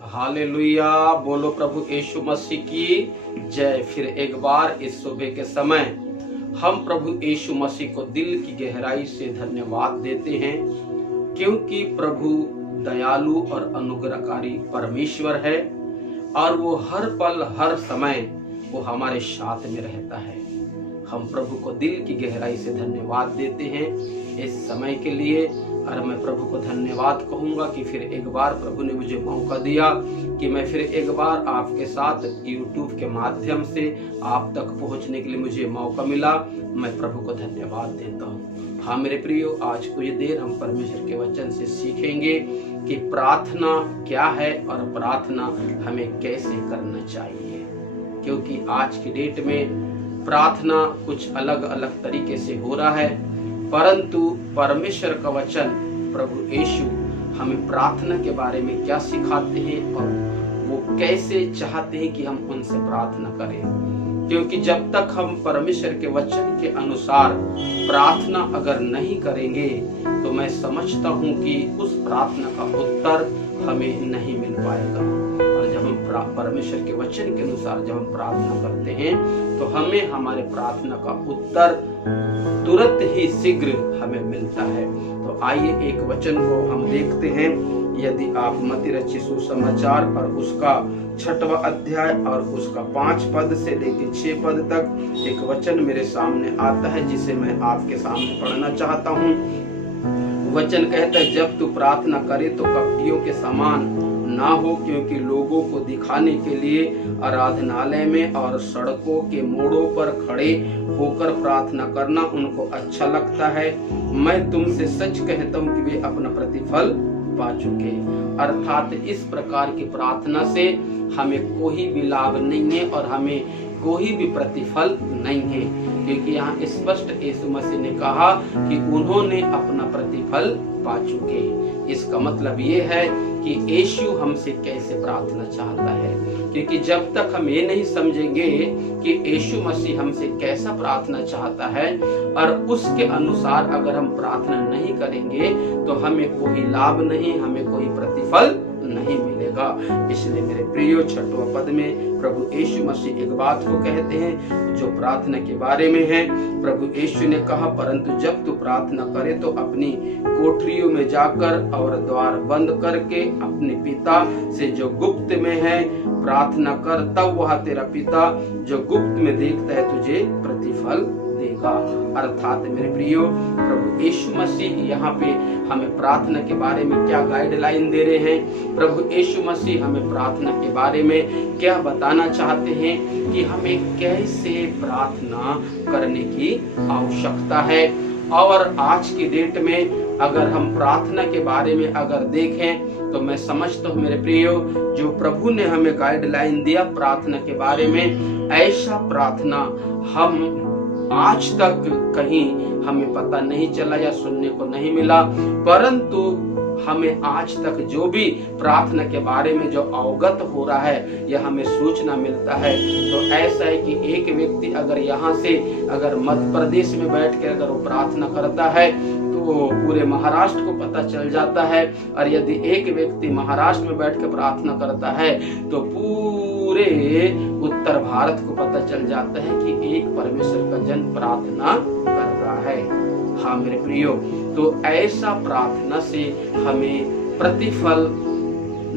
Hallelujah. बोलो प्रभु यीशु मसीह की जय। फिर एक बार इस सुबह के समय हम प्रभु यीशु मसीह को दिल की गहराई से धन्यवाद देते हैं, क्योंकि प्रभु दयालु और अनुग्रहकारी परमेश्वर है और वो हर पल हर समय वो हमारे साथ में रहता है। हम प्रभु को दिल की गहराई से धन्यवाद देते हैं इस समय के लिए। और मैं प्रभु को धन्यवाद कहूंगा कि फिर एक बार प्रभु ने मुझे मौका दिया कि मैं फिर एक बार आपके साथ YouTube के माध्यम से आप तक पहुंचने के लिए मुझे मौका मिला। मैं प्रभु को धन्यवाद देता हूं। हाँ मेरे प्रियो, आज कुछ देर हम परमेश्वर के वचन से सीखेंगे कि प्रार्थना क्या है और प्रार्थना हमें कैसे करना चाहिए, क्योंकि आज की डेट में प्रार्थना कुछ अलग अलग तरीके से हो रहा है, परंतु परमेश्वर का वचन प्रभु यीशु हमें प्रार्थना के बारे में क्या सिखाते हैं और वो कैसे चाहते हैं कि हम उनसे प्रार्थना करें। क्योंकि जब तक हम परमेश्वर के वचन के अनुसार प्रार्थना अगर नहीं करेंगे तो मैं समझता हूं कि उस प्रार्थना का उत्तर हमें नहीं मिल पाएगा। और जब हम परमेश्वर के वचन के अनुसार जब हम प्रार्थना करते हैं तो हमें हमारे प्रार्थना का उत्तर तुरंत ही शीघ्र हमें मिलता है। तो आइए एक वचन को हम देखते हैं। यदि आप मत्ती रचित सुसमाचार और उसका 6वां अध्याय और उसका 5 पद से लेकर 6 पद तक एक वचन मेरे सामने आता है, जिसे मैं आपके सामने पढ़ना चाहता हूँ। वचन कहता है, जब तू प्रार्थना करे तो कपटियों के समान ना हो, क्योंकि लोगों को दिखाने के लिए आराधनालय में और सड़कों के मोड़ों पर खड़े होकर प्रार्थना करना उनको अच्छा लगता है। मैं तुमसे सच कहता हूँ कि वे अपना प्रतिफल पा चुके। अर्थात इस प्रकार की प्रार्थना से हमें कोई भी लाभ नहीं है और हमें कोई भी प्रतिफल नहीं है, क्योंकि यहाँ स्पष्ट यीशु मसीह ने कहा कि उन्होंने अपना प्रतिफल पा चुके। इसका मतलब ये है कि यीशु हमसे कैसे प्रार्थना चाहता है, क्योंकि जब तक हम ये नहीं समझेंगे कि यीशु मसीह हमसे कैसा प्रार्थना चाहता है और उसके अनुसार अगर हम प्रार्थना नहीं करेंगे तो हमें कोई लाभ नहीं, हमें कोई प्रतिफल नहीं मिलेगा। इसलिए मेरे प्रियो, 6वां पद में प्रभु यीशु मसीह एक बात को कहते हैं जो प्रार्थना के बारे में है। प्रभु यीशु ने कहा, परंतु जब तू प्रार्थना करे तो अपनी कोठरियों में जाकर और द्वार बंद करके अपने पिता से जो गुप्त में है प्रार्थना कर, तब वह तेरा पिता जो गुप्त में देखता है तुझे प्रतिफल देगा। अर्थात मेरे प्रियो, प्रभु यीशु मसीह यहाँ पे हमें प्रार्थना के बारे में क्या गाइडलाइन दे रहे हैं। प्रभु यीशु मसीह हमें प्रार्थना के बारे में क्या बताना चाहते हैं कि हमें कैसे प्रार्थना करने की आवश्यकता है। और आज की डेट में अगर हम प्रार्थना के बारे में अगर देखें तो मैं समझता हूँ मेरे प्रियो, जो प्रभु ने हमें गाइडलाइन दिया प्रार्थना के बारे में, ऐसा प्रार्थना हम आज तक कहीं हमें पता नहीं चला या सुनने को नहीं मिला। परंतु हमें आज तक जो भी प्रार्थना के बारे में जो अवगत हो रहा है या हमें सूचना मिलता है, तो ऐसा है कि एक व्यक्ति अगर यहाँ से अगर मध्य प्रदेश में बैठ कर अगर वो प्रार्थना करता है तो पूरे महाराष्ट्र को पता चल जाता है, और यदि एक व्यक्ति महाराष्ट्र में बैठ कर प्रार्थना करता है तो पूरे उत्तर भारत को पता चल जाता है कि एक परमेश्वर का जन प्रार्थना कर रहा है। हाँ मेरे प्रियो, तो ऐसा प्रार्थना से हमें प्रतिफल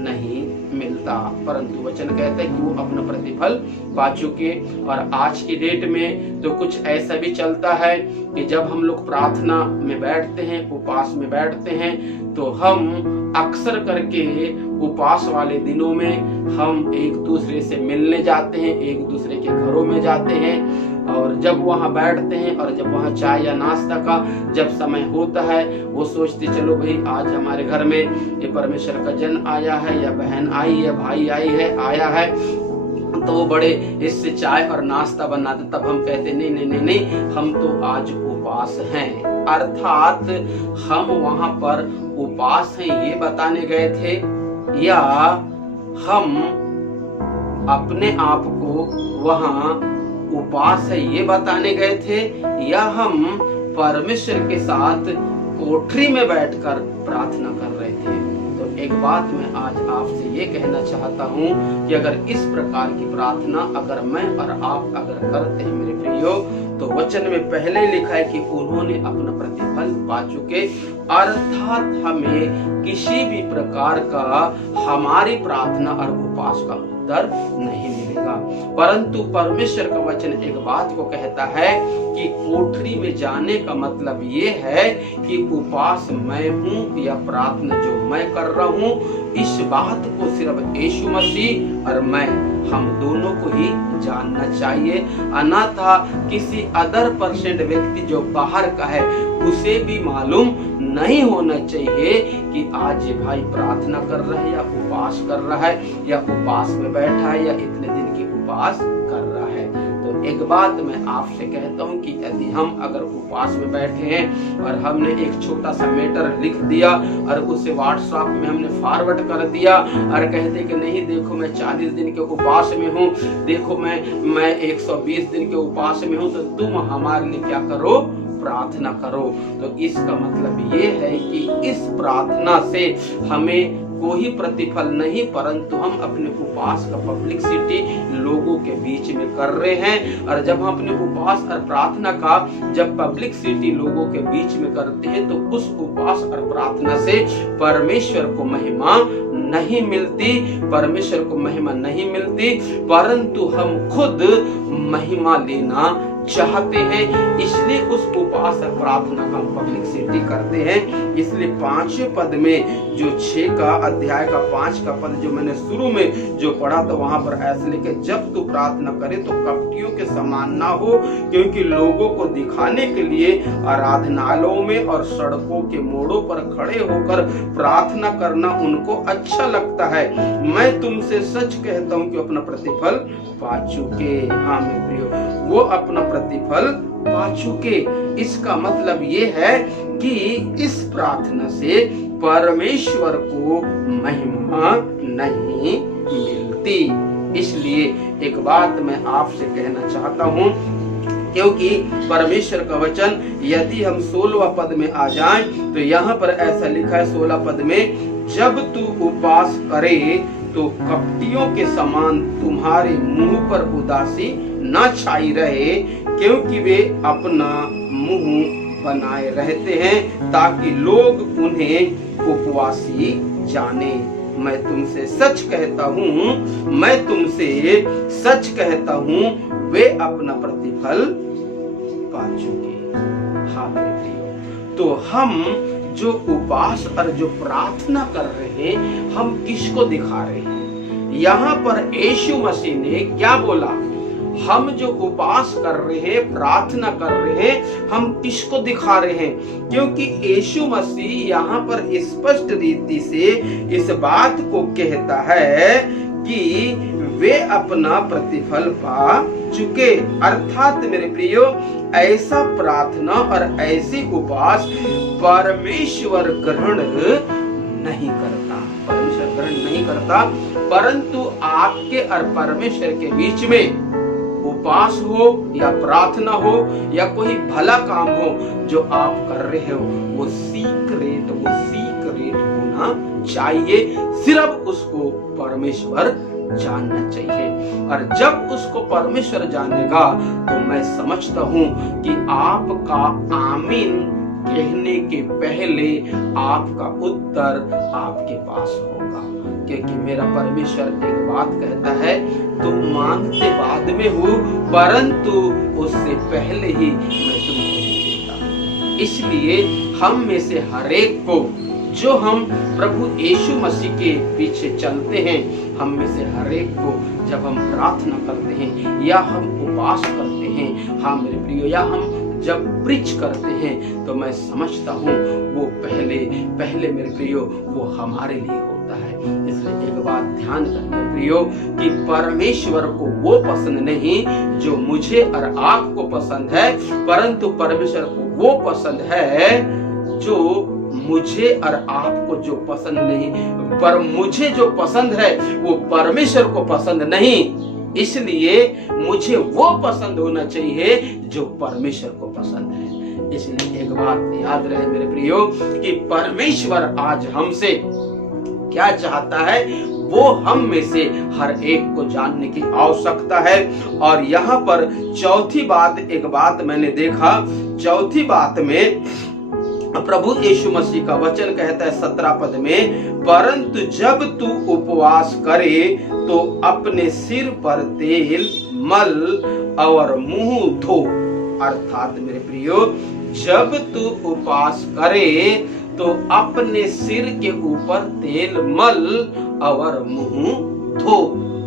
नहीं मिलता, परंतु वचन कहता है कि वो अपना प्रतिफल पा चुके। और आज की डेट में तो कुछ ऐसा भी चलता है कि जब हम लोग प्रार्थना में बैठते हैं, उपवास में बैठते हैं, तो हम अक्सर करके उपवास वाले दिनों में हम एक दूसरे से मिलने जाते हैं, एक दूसरे के घरों में जाते हैं, और जब वहां बैठते हैं और जब वहां चाय या नाश्ता का जब समय होता है, वो सोचते चलो भाई आज हमारे घर में ये परमेश्वर का जन आया है या बहन आई है, भाई आई है, आया है, तो वो बड़े इससे चाय और नाश्ता बनाते। तब हम कहते नहीं नहीं नहीं नहीं, हम तो आज उपवास हैं। अर्थात हम वहां पर उपवास हैं ये बताने गए थे, या हम अपने आप को वहां उपवास है ये बताने गए थे, या हम परमेश्वर के साथ कोठरी में बैठकर प्रार्थना कर रहे थे। तो एक बात मैं आज आपसे ये कहना चाहता हूँ कि अगर इस प्रकार की प्रार्थना अगर मैं और आप अगर करते हैं मेरे प्रियो, तो वचन में पहले ही लिखा है कि उन्होंने अपना प्रतिफल पा चुके, अर्थात हमें किसी भी प्रकार का हमारी प्रार्थना और उपवास का उत्तर नहीं मिलेगा। परंतु परमेश्वर का वचन एक बात को कहता है कि कोठरी में जाने का मतलब ये है कि उपवास मैं हूँ या प्रार्थना जो मैं कर रहा हूँ, इस बात को सिर्फ यीशु मसीह और मैं, हम दोनों को ही जानना चाहिए। अन्यथा किसी अदर परसेंट व्यक्ति जो बाहर का है उसे भी मालूम नहीं होना चाहिए कि आज ये भाई प्रार्थना कर रहा है या उपवास कर रहा है या उपवास में बैठा है या इतने दिन की उपवास कर रहा है। तो एक बात मैं आपसे कहता हूँ कि यदि हम अगर उपवास में बैठे हैं और हमने एक छोटा सा मैटर लिख दिया और उसे व्हाट्सएप में हमने फॉरवर्ड कर दिया और कहते कि नहीं देखो मैं 40 दिन के उपवास में हूँ, देखो मैं 120 दिन के उपवास में हूँ, तो तुम हमारे लिए क्या करो, प्रार्थना करो। तो इसका मतलब ये है कि इस प्रार्थना से हमें कोई प्रतिफल नहीं, परंतु हम अपने उपवास का पब्लिसिटी लोगों के बीच में कर रहे हैं। और जब हम अपने उपवास और प्रार्थना का जब पब्लिसिटी लोगों के बीच में करते हैं, तो उस उपवास और प्रार्थना से परमेश्वर को महिमा नहीं मिलती, परमेश्वर को महिमा नहीं मिलती, परंतु हम खुद महिमा लेना चाहते हैं। इसलिए उस उपवास और प्रार्थना का हम पब्लिसिटी करते हैं। इसलिए 5वें पद में जो 6 का अध्याय का 5 का पद जो मैंने शुरू में जो पढ़ा था, वहां पर ऐसे लिखे, जब तू प्रार्थना करे तो कपटियों के समान ना हो, क्योंकि लोगों को दिखाने के लिए आराधनालयों में और सड़कों के मोड़ों पर खड़े होकर प्रार्थना करना उनको अच्छा लगता है। मैं तुमसे सच कहता हूँ कि अपना प्रतिफल पा चुके। हाँ मेरे प्रियो, वो अपना प्रतिफल पा चुके। इसका मतलब ये है कि इस प्रार्थना से परमेश्वर को महिमा नहीं मिलती। इसलिए एक बात मैं आपसे कहना चाहता हूँ, क्योंकि परमेश्वर का वचन यदि हम 16वां पद में आ जाएं, तो यहाँ पर ऐसा लिखा है 16 पद में, जब तू उपवास करे तो कपटियों के समान तुम्हारे मुंह पर उदासी न छाई रहे, क्योंकि वे अपना मुंह बनाए रहते हैं ताकि लोग उन्हें उपवासी जाने। मैं तुमसे सच कहता हूँ, मैं तुमसे सच कहता हूँ, वे अपना प्रतिफल पा चुके। हाँ मेरे प्रियो, तो हम जो उपवास और जो प्रार्थना कर रहे हैं, हम किसको दिखा रहे हैं? यहाँ पर यीशु मसीह ने क्या बोला? हम जो उपवास कर रहे हैं, प्रार्थना कर रहे हैं, हम किसको दिखा रहे हैं? क्योंकि यीशु मसीह यहाँ पर स्पष्ट रीति से इस बात को कहता है कि वे अपना प्रतिफल पा चुके। अर्थात मेरे प्रियो, ऐसा प्रार्थना और ऐसी उपवास परमेश्वर ग्रहण नहीं करता, परमेश्वर ग्रहण नहीं करता, परंतु आपके और परमेश्वर के बीच में उपवास हो या प्रार्थना हो या कोई भला काम हो जो आप कर रहे हो, वो सीक्रेट होना चाहिए। सिर्फ उसको परमेश्वर जानना चाहिए। और जब उसको परमेश्वर जानेगा, तो मैं समझता हूँ कि आपका आमीन कहने के पहले आपका उत्तर आपके पास होगा। क्योंकि मेरा परमेश्वर एक बात कहता है, तुम मांगते बाद में हो, परंतु उससे पहले ही मैं तुमको दे देता। इसलिए हम में से हर एक को, जो हम प्रभु यीशु मसीह के पीछे चलते हैं, हम में से हर एक को जब हम प्रार्थना करते हैं या हम उपवास करते हैं, हाँ मेरे प्रियो, या हम जब प्रीच करते हैं, तो मैं समझता हूँ वो पहले मेरे प्रियो वो हमारे लिए होता है। इसलिए एक बात ध्यान रखना प्रियो, कि परमेश्वर को वो पसंद नहीं जो मुझे और आपको पसंद है, परंतु परमेश्वर को वो पसंद है जो मुझे और आपको जो पसंद नहीं। पर मुझे जो पसंद है वो परमेश्वर को पसंद नहीं, इसलिए मुझे वो पसंद होना चाहिए जो परमेश्वर को पसंद है। इसलिए एक बात याद रहे मेरे प्रियो कि परमेश्वर आज हमसे क्या चाहता है वो हम में से हर एक को जानने की आवश्यकता है। और यहाँ पर चौथी बात, एक बात मैंने देखा, चौथी बात में प्रभु यीशु मसीह का वचन कहता है 17 पद में, परंतु जब तू उपवास करे तो अपने सिर पर तेल मल और मुंह धो। अर्थात मेरे प्रियो, जब तू उपवास करे तो अपने सिर के ऊपर तेल मल और मुंह धो।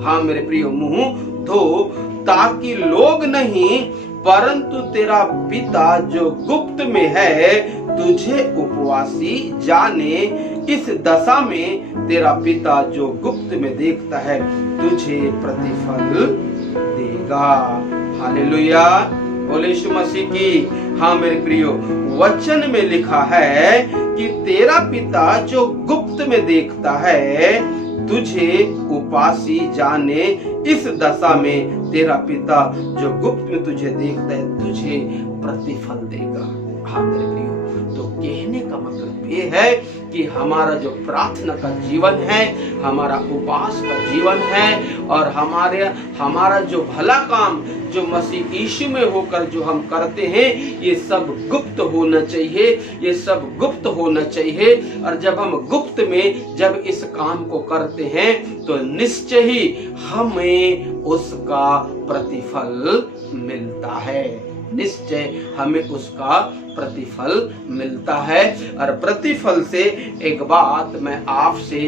हाँ मेरे प्रियो, मुंह धो, ताकि लोग नहीं परंतु तेरा पिता जो गुप्त में है तुझे उपवासी जाने। इस दशा में तेरा पिता जो गुप्त में देखता है तुझे प्रतिफल देगा। हालेलुया, बोले यीशु मसीह की। हाँ मेरे प्रियो, वचन में लिखा है कि तेरा पिता जो गुप्त में देखता है तुझे उपासी जाने। इस दशा में तेरा पिता जो गुप्त में तुझे देखता है तुझे प्रतिफल देगा। हाँ मेरे प्रियो, तो कहने का मतलब ये है कि हमारा जो प्रार्थना का जीवन है, हमारा उपवास का जीवन है और हमारा जो भला काम जो मसीह यीशु में होकर जो हम करते हैं, ये सब गुप्त होना चाहिए, ये सब गुप्त होना चाहिए। और जब हम गुप्त में जब इस काम को करते हैं तो निश्चय ही हमें उसका प्रतिफल मिलता है, निश्चय हमें उसका प्रतिफल मिलता है। और प्रतिफल से एक बात मैं आपसे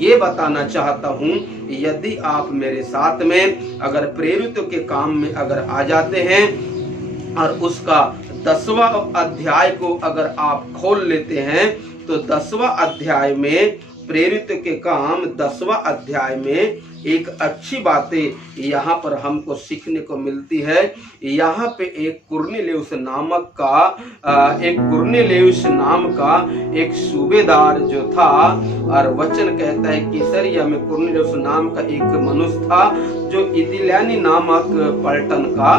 ये बताना चाहता हूँ, यदि आप मेरे साथ में अगर प्रेरितों के काम में अगर आ जाते हैं और उसका 10वां अध्याय को अगर आप खोल लेते हैं तो 10वां अध्याय में, प्रेरितों के काम 10वां अध्याय में एक अच्छी बातें यहाँ पर हमको सीखने को मिलती है। यहाँ पे एक कुरनेलियुस नाम का एक सूबेदार जो था, और वचन कहता है कैसरिया में कुरनेलियुस नाम का एक मनुष्य था जो इतिल्यानी नामक पलटन का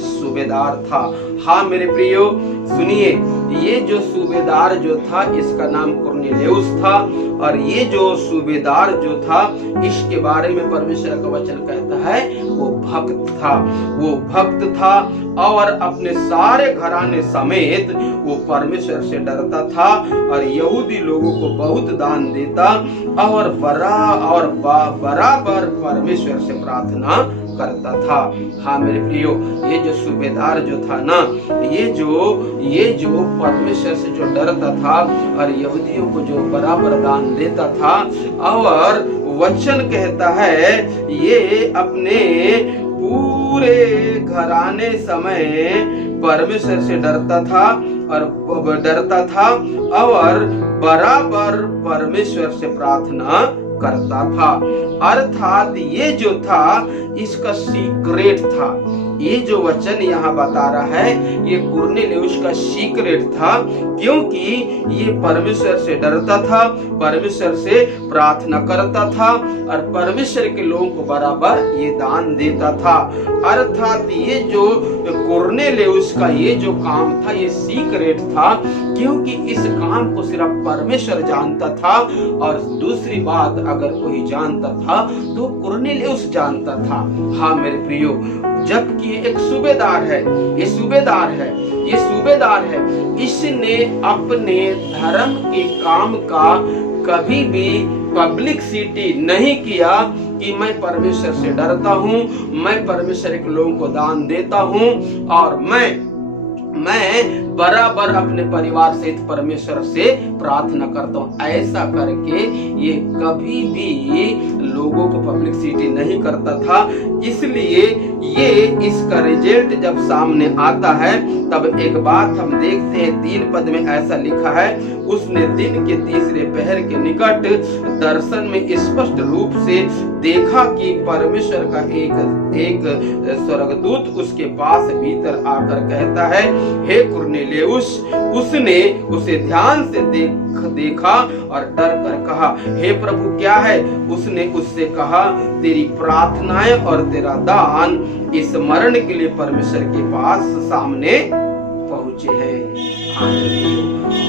सूबेदार था। हाँ मेरे प्रियो सुनिए, ये जो सूबेदार जो था इसका नाम कुरनेलियुस था, और ये जो सूबेदार जो था इसके बारे में परमेश्वर का वचन कहता है वो भक्त था और अपने सारे घराने समेत वो परमेश्वर से डरता था और यहूदी लोगों को बहुत दान देता और बराबर परमेश्वर से प्रार्थना करता था। हाँ मेरे प्रियो, ये जो सूबेदार जो था ना, ये जो परमेश्वर से जो डरता था और यहूदियों को जो बराबर दान देता था, और वचन कहता है ये अपने पूरे घराने समय परमेश्वर से डरता था और बराबर परमेश्वर से प्रार्थना करता था। अर्थात ये जो था इसका सीक्रेट था। ये जो वचन यहाँ बता रहा है ये कुरनेलियुस का सीक्रेट था, क्योंकि ये परमेश्वर से डरता था, परमेश्वर से प्रार्थना करता था और परमेश्वर के लोगों को बराबर ये दान देता था। अर्थात ये जो कुरनेलियुस का ये जो काम था ये सीक्रेट था, क्योंकि इस काम को सिर्फ परमेश्वर जानता था और दूसरी बात अगर कोई जानता था तो कुरनेलियुस जानता था। हाँ मेरे प्रियो, जबकि एक सूबेदार है, ये सूबेदार है, इसने अपने धर्म के काम का कभी भी पब्लिसिटी नहीं किया कि मैं परमेश्वर से डरता हूँ, मैं परमेश्वर के लोगों को दान देता हूँ और मैं बराबर अपने परिवार सहित परमेश्वर से प्रार्थना करता हूँ। ऐसा करके ये कभी भी लोगों को पब्लिसिटी नहीं करता था। इसलिए ये इसका रिजल्ट जब सामने आता है तब एक बात हम देखते हैं 3 पद में ऐसा लिखा है, उसने दिन के तीसरे पहर के निकट दर्शन में स्पष्ट रूप से देखा कि परमेश्वर का एक स्वर्गदूत उसके पास भीतर आकर कहता है, हे कुरनेलियुस। उसने उसे ध्यान से देखा और डर कर कहा, हे प्रभु क्या है? उसने उससे कहा, तेरी प्रार्थनाएं और तेरा दान इस मरण के लिए परमेश्वर के पास सामने पहुंच पहुंचे हैं। हाँ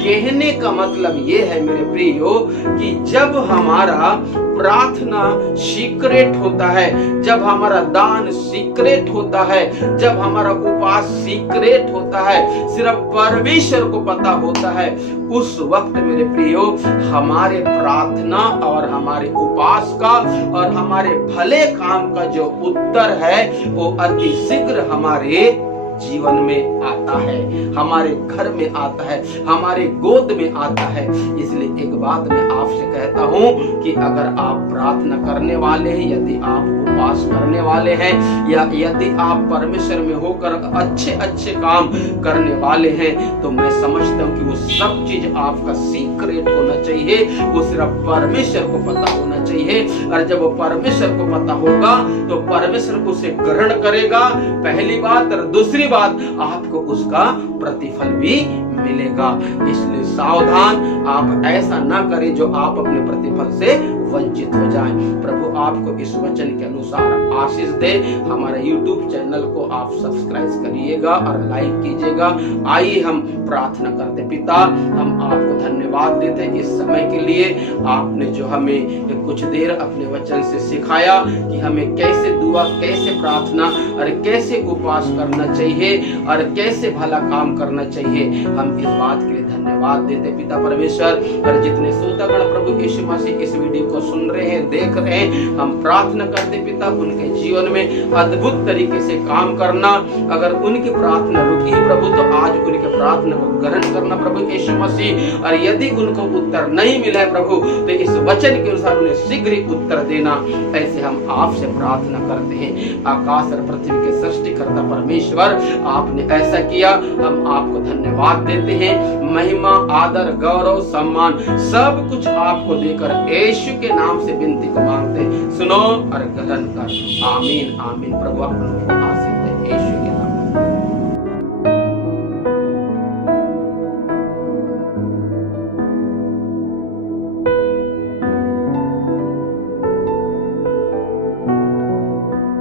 कहने का मतलब ये है मेरे प्रियो कि जब हमारा प्रार्थना सीक्रेट होता है, जब हमारा दान सीक्रेट होता है, जब हमारा उपवास सीक्रेट होता है, सिर्फ परमेश्वर को पता होता है, उस वक्त मेरे प्रियो हमारे प्रार्थना और हमारे उपवास का और हमारे भले काम का जो उत्तर है वो अति शीघ्र हमारे जीवन में आता है, हमारे घर में आता है, हमारे गोद में आता है। इसलिए एक बात मैं आपसे कहता हूं कि अगर आप प्रार्थना करने वाले हैं, यदि आप उपवास करने वाले हैं, या यदि आप परमेश्वर में होकर अच्छे अच्छे काम करने वाले हैं, तो मैं समझता हूं कि वो सब चीज आपका सीक्रेट होना चाहिए, वो सिर्फ परमेश्वर को पता होना चाहिए। और जब वो परमेश्वर को पता होगा तो परमेश्वर उसे ग्रहण करेगा, पहली बात। और दूसरी बात, आपको उसका प्रतिफल भी मिलेगा। इसलिए सावधान, आप ऐसा ना करें जो आप अपने प्रतिफल से वंचित हो जाएं। प्रभु आपको इस वचन के अनुसार आशीष दे। हमारे YouTube चैनल को आप सब्सक्राइब करिएगा और लाइक कीजिएगा। आइए हम प्रार्थना करते। पिता, हम आपको धन्यवाद देते हैं इस समय के लिए। आपने जो हमें कुछ देर अपने वचन से सिखाया कि हमें कैसे दुआ, कैसे प्रार्थना और कैसे उपवास करना चाहिए और कैसे भला काम करना चाहिए, हम इस बात के लिए धन्यवाद देते पिता परमेश्वर। और जितने श्रोतागण प्रभु यीशु मसीह इस वीडियो को सुन रहे हैं, देख रहे हैं, हम प्रार्थना करते पिता उनके जीवन में अद्भुत तरीके से काम करना। अगर उनकी प्रार्थना रुकी प्रभु, तो आज उनके प्रार्थना को ग्रहण करना प्रभु यीशु मसीह। और यदि उनको उत्तर नहीं मिला है प्रभु, तो इस वचन के अनुसार उन्हें शीघ्र ही उत्तर देना। ऐसे हम आपसे प्रार्थना करते हैं। आकाश और पृथ्वी के सृष्टिकर्ता परमेश्वर, आपने ऐसा किया, हम आपको धन्यवाद देते हैं। महिमा, आदर, गौरव, सम्मान सब कुछ आपको देकर यीशु के नाम से विनती को मांगते हैं। सुनो और ग्रहण कर। आमीन आमीन। प्रभु आपको आशीष दे यीशु के नाम।